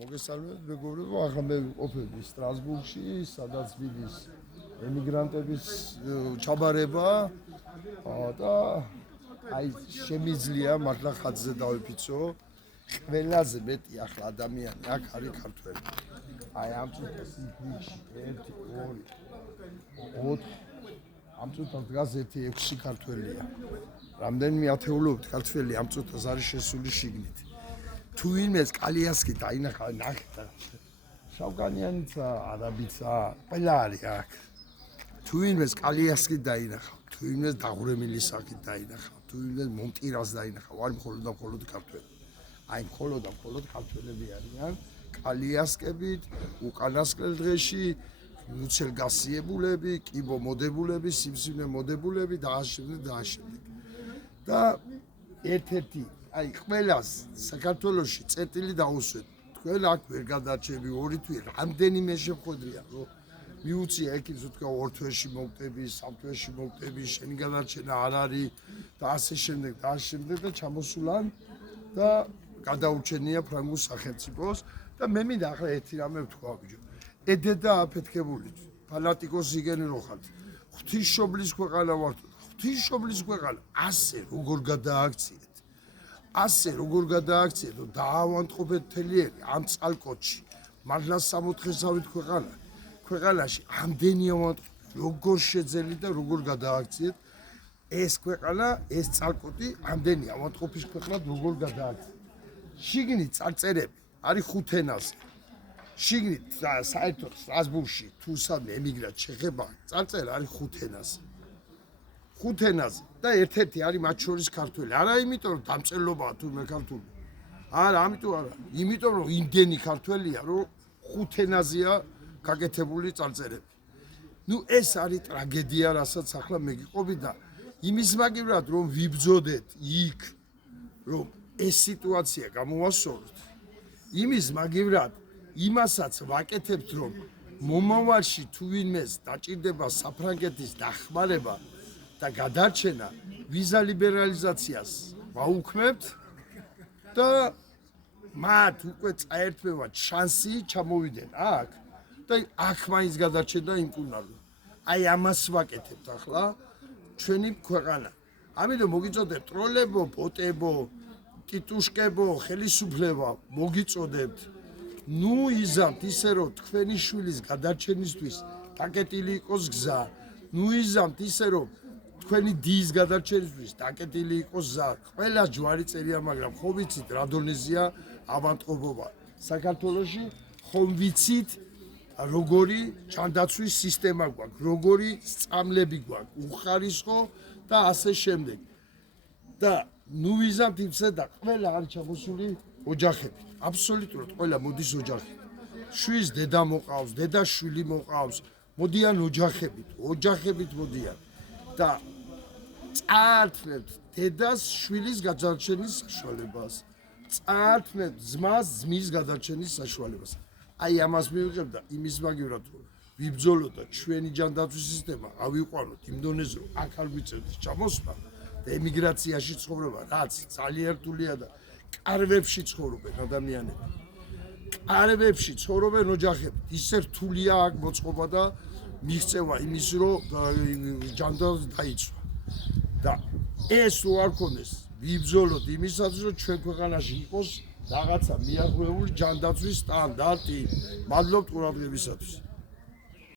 მოგესალმებით მეგობრებო, ახლა მე ვყოფები სტრასბურგში, სადაც მიდის ემიგრანტების ჩაბარება და აი შემიძლია მართლა ხაზზე დავიფიცო, ყველაზე მეტი ახლა ადამიანი აქ არის ქართველი. აი ამ წუთას იქში 1 2 4 ამ წუთას დგას 1-6 ქართველია. რამდენიმე ათეულობით ქართველი ამ წუთას არის შესული შიგნით. თუ ვინმეს კალიასკი დაინახა, ნახეთ. შავკანიანიცა, არაბიცა, ყველა არის აქ. თუ ვინმეს კალიასკი დაინახა, თუ ვინმეს დაღურემილი სახით დაინახა, თუ ვინმეს მონტირას დაინახა, ვარ მხოლოდ და მხოლოდ ქართველი. აი მხოლოდ და მხოლოდ ქართველები არიან, კალიასკებით, უკანასკნელ დღეში მუცელგასიებულები, კიბო მოდებულები, სიმსივნე მოდებულები და ამავდროულად. და ერთ-ერთი აი ყველას საქართველოში წერტილი დაუსვეთ. თქვენ აქ ვერ გადარჩები 2 თვე, რამდენიმე შეხვედრია, რომ მიუწია ეკიც თქვა 2 თვეში მოვტები, 3 თვეში მოვტები, შენი გადარჩენა არ არის და ასე შემდეგ და ასე შემდეგ და ჩამოსულან და გადაურჩენია ფრანგულ სახელმწიფოს და მე მინდა ახლა ერთი რამე ვთქვა ბიჭო. ედედა აფეთქებული, ფანატიკოსი გენი რო ხართ. ღვთისმშობლის ქვეყანა ვართ. ღვთისმშობლის ქვეყანა ასე როგორ გადააქციეთ. ასე როგორ გადააქციეთ, რომ დაავადყოფეთ თელიერი ამ წალკოტში. მართლა 64-ით ქვეყანაში ამდენი ავადმყოფი როგორ შეძელი და როგორ გადააქციეთ ეს ქვეყანა, ეს წალკოტი ამდენი ავადმყოფის ქვეყნად როგორ გადააქციეთ. შიგნით წარწერები არის 5 ენაზე. შიგნით საერთოდ სტრასბურგში თუ სამი ემიგრანტ შეხება, წარწერა არის 5 ენაზე. 5 ენაზე და ერთ-ერთი არის მათ შორის ქართველი. არა იმიტომ რომ დამწერლობაა თურმე ქართული. არა, ამიტომ არა. იმიტომ რომ იმდენი ქართველია, რომ 5 ენაზეა გაკეთებული წარწერები. ნუ ეს არის ტრაგედია, რასაც ახლა მე გიყვები და იმის მაგივრად რომ ვიბრძოდეთ იქ, რომ ეს სიტუაცია გამოვასწოროთ. იმის მაგივრად იმასაც ვაკეთებთ, რომ მომავალში თუ ვინმეს დაჭირდება საფრანგეთის დახმარება და გადარჩენა, ვიზა ლიბერალიზაციას ვაუქმებთ და მათ უკვე წაერთმევათ შანსი ჩამოვიდნენ აქ და აქ მაინც გადარჩენა იმკურნალო. აი ამას ვაკეთებთ ახლა ჩვენი ქვეყანა. ამიტომ მოგიწოდებთ ტროლებო, ბოტებო, ტიტუშკებო, ხელისუფლება, მოგიწოდებთ. ნუ იზამთ ისე რომ თქვენი შვილის გადარჩენისთვის დაკეტილი იყოს გზა. ნუ იზამთ ისე რომ თქვენი დის გადარჩენისთვის დაკეტილი იყოს გზა. ყველა ჯვარი წერია, მაგრამ ხომ ვიცით რა დონეზეა ავადმყოფობა. საქართველოში ხომ ვიცით როგორი ჯანდაცვის სისტემა გვაქვს, როგორი სწავლები გვაქვს, უხარისხო და ასე შემდეგ. და ნუ ვიზამთ იმსა და ყველა არის ჩამოსული ოჯახებით. აბსოლუტურად ყველა მოდის ოჯახით. შვილს დედა მოყავს, დედა შვილი მოყავს, მოდიან ოჯახებით მოდიან. და წაართმევთ დედას შვილის გადარჩენის საშუალებას. წაართმევთ ძმას ძმის გადარჩენის საშუალებას. აი ამას მივიღებ და იმის მაგივრად რომ ვიბრძოლოთ და ჩვენი ჯანდაცვის სისტემა ავიყვანოთ იმ დონეზე რომ აქ არ გვიწევს ჩამოსვლა და ემიგრაციაში ცხოვრება, რაც ძალიან რთულია და კარვებში ცხოვრობენ ადამიანები. კარვებში ცხოვრობენ ოჯახები. ისე რთულია აქ მოწყობა და მიღწევა იმის რომ ჯანდაცვა დაიცვა. და ეს რო არ ქონდეს, ვიბრძოლოთ იმისაც რომ ჩვენ ქვეყანაში იყოს რაღაცა მიაღწევული ჯანდაცვის სტანდარტი. მადლობთ ყურადღებისათვის.